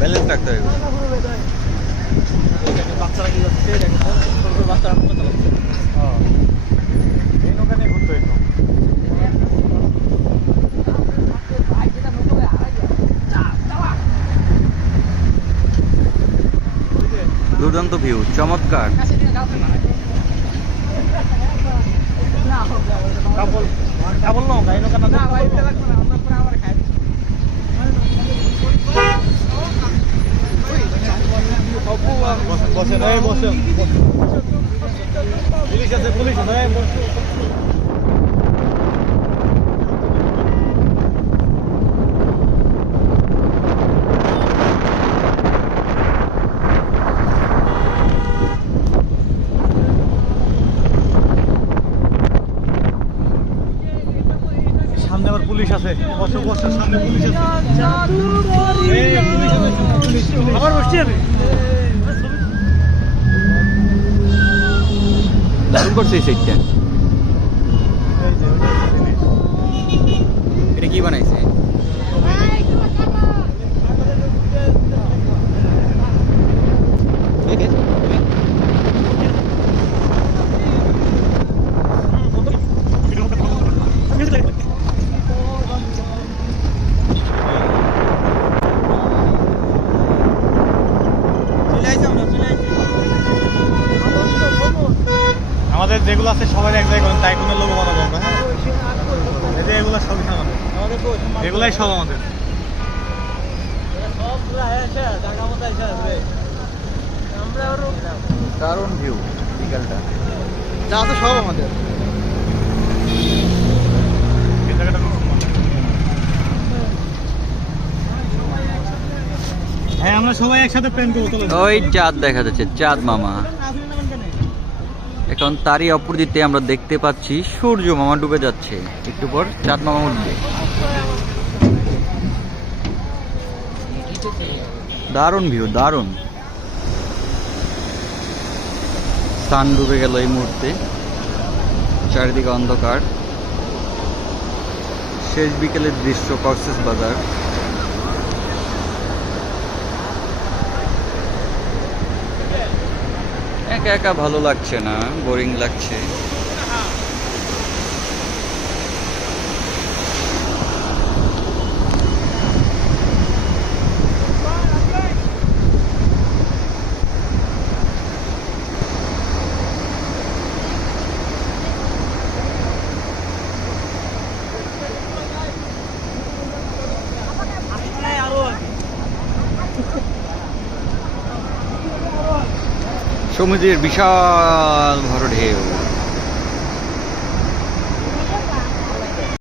Balance রাখতে হবে। বাচ্চারা কি যাচ্ছে বাচ্চারা মতো চালাচ্ছে। এই নৌকা নিয়ে ঘুরতে হইতো। দুর্দান্ত ভিউ, চমৎকার। কেবল নৌকা এই নৌকা না বসেন এই বসেন। পুলিশ আছে পুলিশ আছে এই বসেন। সামনে আবার পুলিশ আছে। বসো বসো, সামনে পুলিশ আছে। এই পুলিশ আছে, পুলিশ আবার বসছি আমি। দারুণ করছে এই সাইডটা। এটা কি বানাইছে? আমাদের যেগুলো আছে সবাই এক জায়গায় করেন, তাই কোনো লোক বানাবো আমরা। হ্যাঁ, এই যে এগুলো সবই আমাদের, এগুলাই সব আমাদের। দারুণ ভিউ বিকালটা। যা আছে সব আমাদের। এই জায়গাটা খুব সুন্দর। হ্যাঁ, আমরা সবাই একসাথে প্ল্যান করবো। চলো। ওই চাঁদ দেখা যাচ্ছে, চাঁদ মামা। এখন তারই অপোজিটে আমরা দেখতে পাচ্ছি সূর্য মামা ডুবে যাচ্ছে, একটু পর চাঁদ মামা উঠবে। দারুণ ভিউ, দারুণ। সান ডুবে গেল এই মুহূর্তে, চারিদিকে অন্ধকার। শেষ বিকেলের দৃশ্য কক্সেস বাজার। একা একা ভালো লাগছে না, বোরিং লাগছে। সমুদ্রের বিশাল বড় ঢেউ।